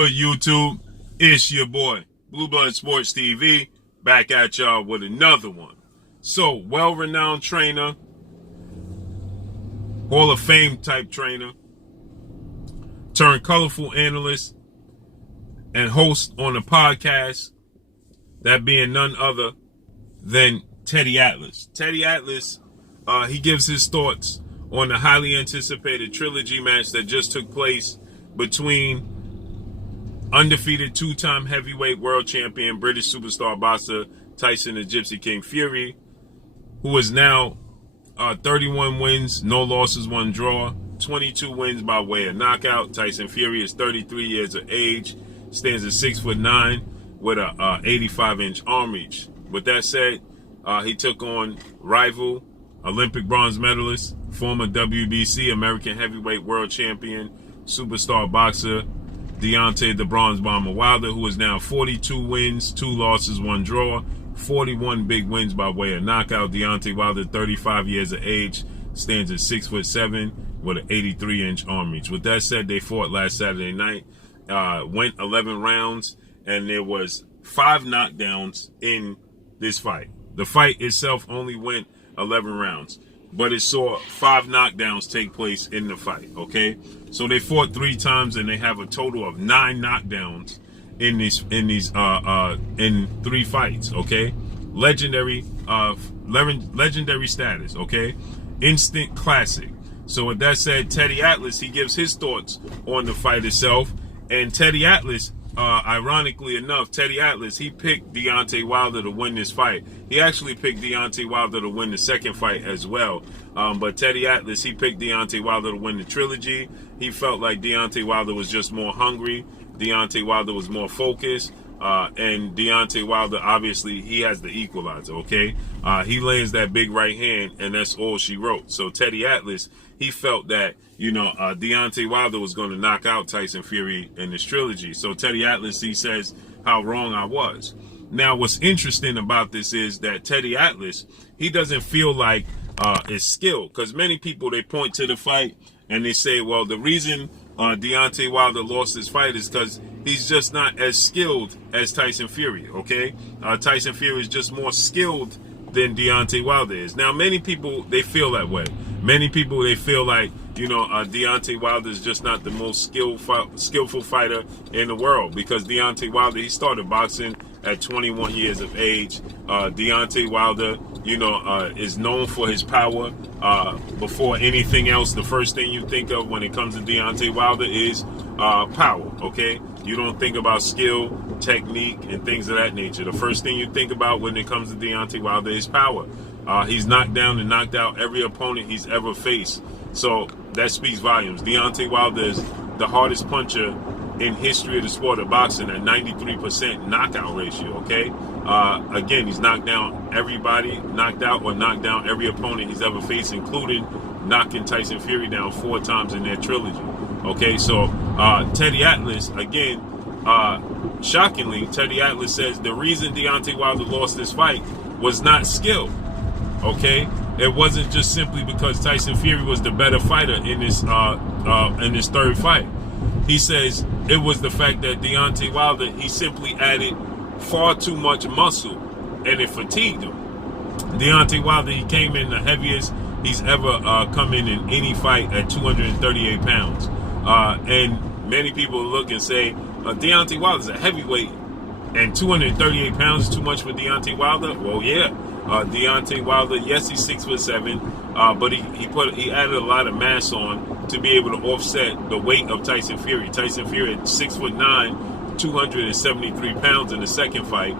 YouTube, it's your boy Blue Blood Sports TV, back at y'all with another one. So, well-renowned trainer, Hall of Fame type trainer, turned colorful analyst and host on a podcast, that being none other than Teddy Atlas. Teddy Atlas, he gives his thoughts on the highly anticipated trilogy match that just took place between undefeated two-time heavyweight world champion, British superstar boxer Tyson the Gypsy King Fury, who is now 31 wins, no losses, 1 draw, 22 wins by way of knockout. Tyson Fury is 33 years of age, stands at 6'9" with a 85-inch arm reach. With that said, he took on rival Olympic bronze medalist, former WBC American heavyweight world champion, superstar boxer Deontay the Bronze Bomber Wilder, who is now 42 wins, 2 losses, 1 draw, 41 big wins by way of knockout. Deontay Wilder, 35 years of age, stands at 6'7" with an 83-inch arm reach. With that said, they fought last Saturday night, went 11 rounds, and there was 5 knockdowns in this fight. The fight itself only went 11 rounds, but it saw 5 knockdowns take place in the fight, okay? So they fought 3 times, and they have a total of 9 knockdowns in 3 fights, okay? Legendary status, okay? Instant classic. So with that said, Teddy Atlas, he gives his thoughts on the fight itself, and Teddy Atlas, ironically enough, Teddy Atlas, he picked Deontay Wilder to win this fight. He actually picked Deontay Wilder to win the second fight as well. But Teddy Atlas, he picked Deontay Wilder to win the trilogy. He felt like Deontay Wilder was just more hungry. Deontay Wilder was more focused. And Deontay Wilder, obviously, he has the equalizer, okay? He lands that big right hand, and that's all she wrote. So Teddy Atlas, he felt that, Deontay Wilder was going to knock out Tyson Fury in this trilogy. So Teddy Atlas, he says how wrong I was. Now, what's interesting about this is that Teddy Atlas, he doesn't feel like it's skill, because many people, they point to the fight and they say, well, the reason Deontay Wilder lost his fight is because he's just not as skilled as Tyson Fury, okay? Tyson Fury is just more skilled than Deontay Wilder is. Now, many people, they feel that way. Many people, they feel like, Deontay Wilder is just not the most skillful fighter in the world, because Deontay Wilder, he started boxing at 21 years of age. Deontay Wilder, is known for his power. Before anything else, the first thing you think of when it comes to Deontay Wilder is power, okay? You don't think about skill, technique, and things of that nature. The first thing you think about when it comes to Deontay Wilder is power. He's knocked down and knocked out every opponent he's ever faced. So that speaks volumes. Deontay Wilder is the hardest puncher in history of the sport of boxing at 93% knockout ratio, okay? Again, he's knocked down everybody, knocked out or knocked down every opponent he's ever faced, including knocking Tyson Fury down 4 times in their trilogy, okay? So Teddy Atlas, again, shockingly, Teddy Atlas says the reason Deontay Wilder lost this fight was not skill, okay? It wasn't just simply because Tyson Fury was the better fighter in this third fight. He says it was the fact that Deontay Wilder, he simply added far too much muscle, and it fatigued him. Deontay Wilder, he came in the heaviest he's ever come in any fight at 238 pounds. And many people look and say, Deontay Wilder's a heavyweight, and 238 pounds is too much for Deontay Wilder? Well, yeah. Deontay Wilder, yes, he's 6'7", but he added a lot of mass on to be able to offset the weight of Tyson Fury. Tyson Fury at 6'9", 273 pounds in the second fight.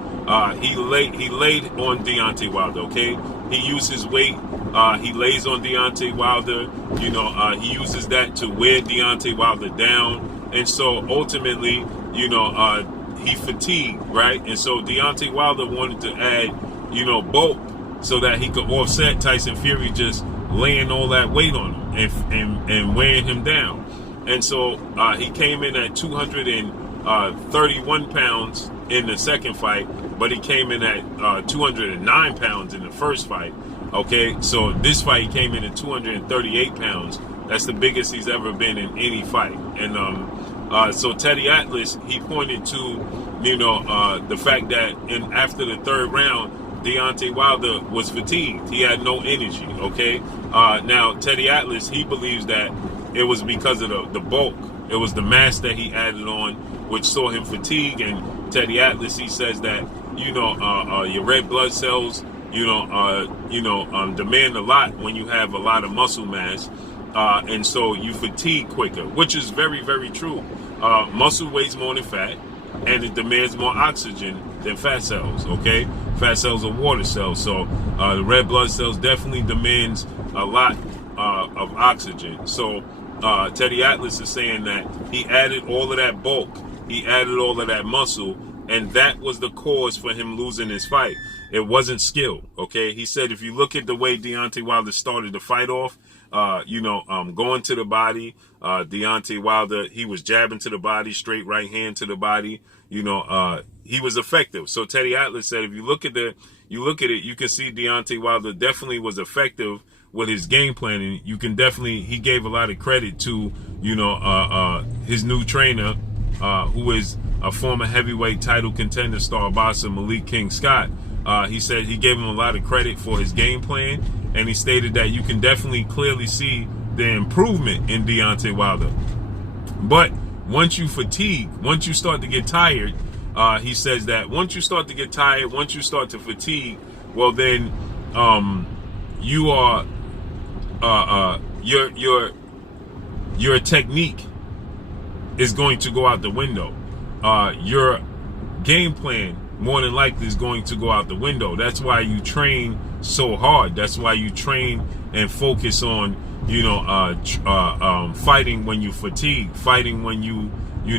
He laid on Deontay Wilder, okay? He used his weight. He lays on Deontay Wilder. He uses that to wear Deontay Wilder down. And so ultimately, he fatigued, right? And so Deontay Wilder wanted to add, bulk so that he could offset Tyson Fury just laying all that weight on him and weighing him down. And so he came in at 231 pounds in the second fight, but he came in at 209 pounds in the first fight. Okay, so this fight he came in at 238 pounds. That's the biggest he's ever been in any fight. And So Teddy Atlas, he pointed to, the fact that after the third round, Deontay Wilder was fatigued. He had no energy, okay? Now, Teddy Atlas, he believes that it was because of the bulk. It was the mass that he added on, which saw him fatigue. And Teddy Atlas, he says that, your red blood cells, demand a lot when you have a lot of muscle mass. And so you fatigue quicker, which is very, very true. Muscle weighs more than fat, and it demands more oxygen than fat cells, okay? Fat cells are water cells, so the red blood cells definitely demands a lot of oxygen. So Teddy Atlas is saying that he added all of that bulk, he added all of that muscle, and that was the cause for him losing his fight. It wasn't skill, okay? He said if you look at the way Deontay Wilder started the fight off, going to the body, Deontay Wilder, he was jabbing to the body, straight right hand to the body, he was effective. So Teddy Atlas said if you look at it, you can see Deontay Wilder definitely was effective with his game plan, and you can definitely, he gave a lot of credit to, his new trainer, who is a former heavyweight title contender, star boxer Malik King Scott. He said he gave him a lot of credit for his game plan, and he stated that you can definitely clearly see the improvement in Deontay Wilder. But once you fatigue, once you start to get tired, he says that once you start to get tired, once you start to fatigue, well then you are your technique is going to go out the window. Your game plan more than likely is going to go out the window. That's why you train so hard. That's why you train and focus on, fighting when you fatigue, fighting when you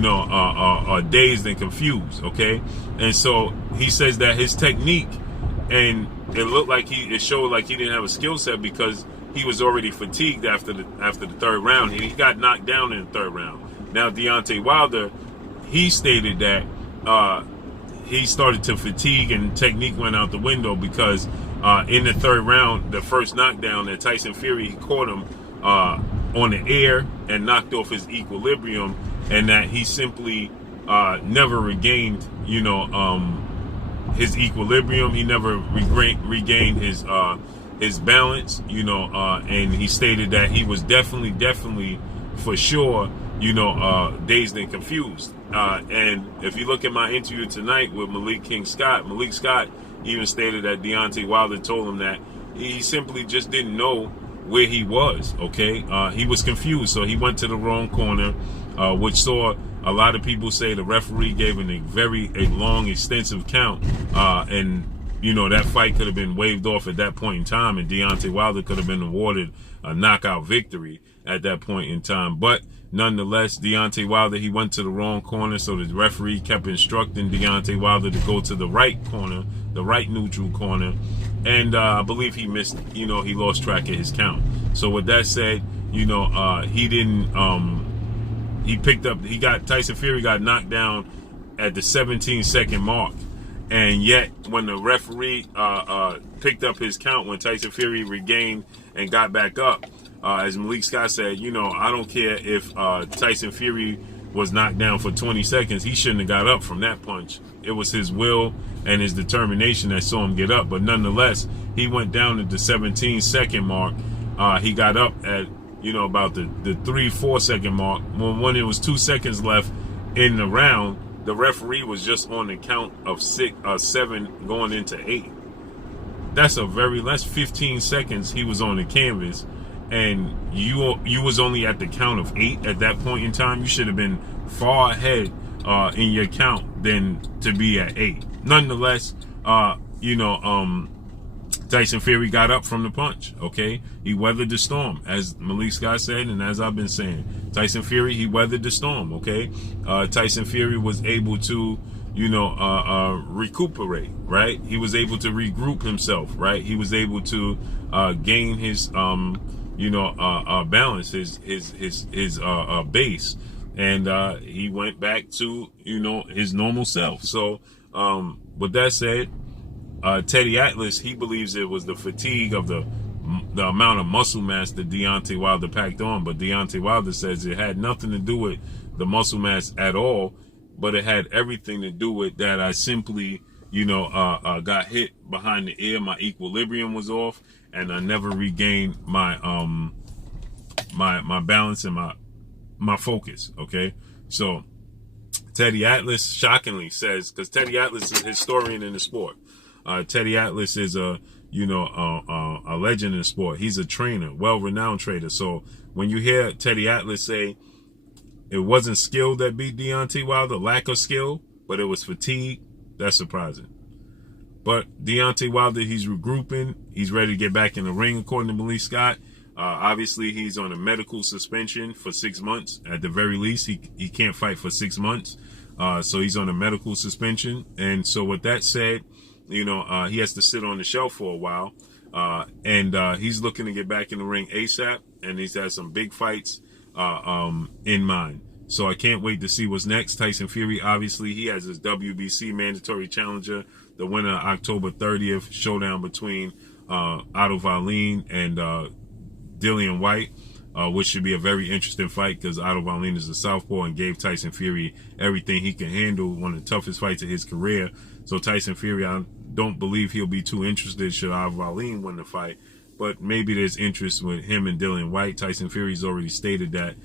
are dazed and confused. Okay, and so he says that his technique, and it showed like he didn't have a skill set because he was already fatigued after the third round. He got knocked down in the third round. Now Deontay Wilder, he stated that he started to fatigue and technique went out the window because in the third round, the first knockdown that Tyson Fury, he caught him on the air and knocked off his equilibrium, and that he simply never regained, his equilibrium. He never regained his balance, and he stated that he was definitely for sure, dazed and confused. And if you look at my interview tonight with Malik King Scott, Malik Scott even stated that Deontay Wilder told him that he simply just didn't know where he was, okay? He was confused, so he went to the wrong corner, which saw a lot of people say the referee gave him a long, extensive count, and, that fight could have been waved off at that point in time, and Deontay Wilder could have been awarded a knockout victory at that point in time. But nonetheless, Deontay Wilder, he went to the wrong corner, so the referee kept instructing Deontay Wilder to go to the right corner, the right neutral corner, and I believe he missed, he lost track of his count. So with that said, he didn't, Tyson Fury got knocked down at the 17-second mark, and yet when the referee picked up his count, when Tyson Fury regained and got back up, as Malik Scott said, I don't care if Tyson Fury was knocked down for 20 seconds. He shouldn't have got up from that punch. It was his will and his determination that saw him get up. But nonetheless, he went down at the 17-second mark. He got up at, about the 3-4 second mark. When it was 2 seconds left in the round, the referee was just on the count of 7 going into 8. That's 15 seconds he was on the canvas. And you was only at the count of 8 at that point in time. You should have been far ahead in your count than to be at 8. Nonetheless, Tyson Fury got up from the punch. Okay, he weathered the storm, as Malik Scott said, and as I've been saying. Tyson Fury, he weathered the storm. Okay, Tyson Fury was able to, recuperate. Right, he was able to regroup himself. Right, he was able to gain his balance, his base, and he went back to his normal self. So with that said, Teddy Atlas, he believes it was the fatigue of the amount of muscle mass that Deontay Wilder packed on, but Deontay Wilder says it had nothing to do with the muscle mass at all, but it had everything to do with that. I simply, got hit behind the ear. My equilibrium was off, and I never regained my my balance and my focus. Okay, so Teddy Atlas shockingly says, because Teddy Atlas is a historian in the sport. Teddy Atlas is a legend in the sport. He's a trainer, well-renowned trainer. So when you hear Teddy Atlas say it wasn't skill that beat Deontay Wilder, lack of skill, but it was fatigue, that's surprising. But Deontay Wilder, he's regrouping. He's ready to get back in the ring, according to Malik Scott. Obviously, he's on a medical suspension for 6 months. At the very least, he can't fight for 6 months. So he's on a medical suspension. And so with that said, he has to sit on the shelf for a while. And he's looking to get back in the ring ASAP. And he's had some big fights in mind. So I can't wait to see what's next. Tyson Fury, obviously, he has his WBC mandatory challenger, the winner October 30th, showdown between Otto Wallin and Dillian White, which should be a very interesting fight because Otto Wallin is a southpaw and gave Tyson Fury everything he can handle, one of the toughest fights of his career. So Tyson Fury, I don't believe he'll be too interested should Otto Wallin win the fight, but maybe there's interest with him and Dillian White. Tyson Fury's already stated that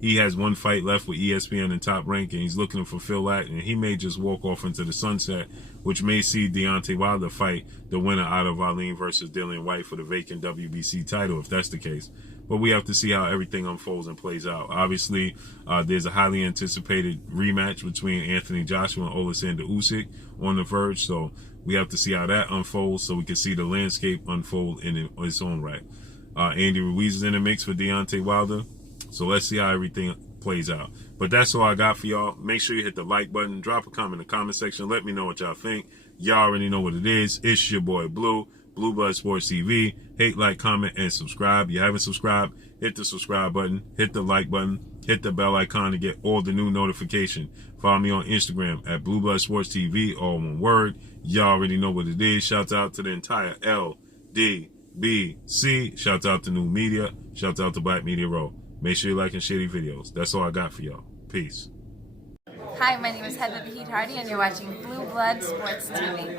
he has one fight left with ESPN and Top Rank, and he's looking to fulfill that, and he may just walk off into the sunset, which may see Deontay Wilder fight the winner out of Wallin versus Dillian White for the vacant WBC title, if that's the case. But we have to see how everything unfolds and plays out. Obviously, there's a highly anticipated rematch between Anthony Joshua and Alexander Usyk on the verge, so we have to see how that unfolds so we can see the landscape unfold in its own right. Andy Ruiz is in the mix for Deontay Wilder. So let's see how everything plays out. But that's all I got for y'all. Make sure you hit the like button. Drop a comment in the comment section. Let me know what y'all think. Y'all already know what it is. It's your boy Blue, Blue Blood Sports TV. Hate, like, comment, and subscribe. If you haven't subscribed, hit the subscribe button. Hit the like button. Hit the bell icon to get all the new notification. Follow me on Instagram at Blue Blood Sports TV, all one word. Y'all already know what it is. Shout out to the entire LDBC. Shout out to New Media. Shout out to Black Media Row. Make sure you like and share these videos. That's all I got for y'all. Peace. Hi, my name is Heather the Heat Hardy, and you're watching Blue Blood Sports TV.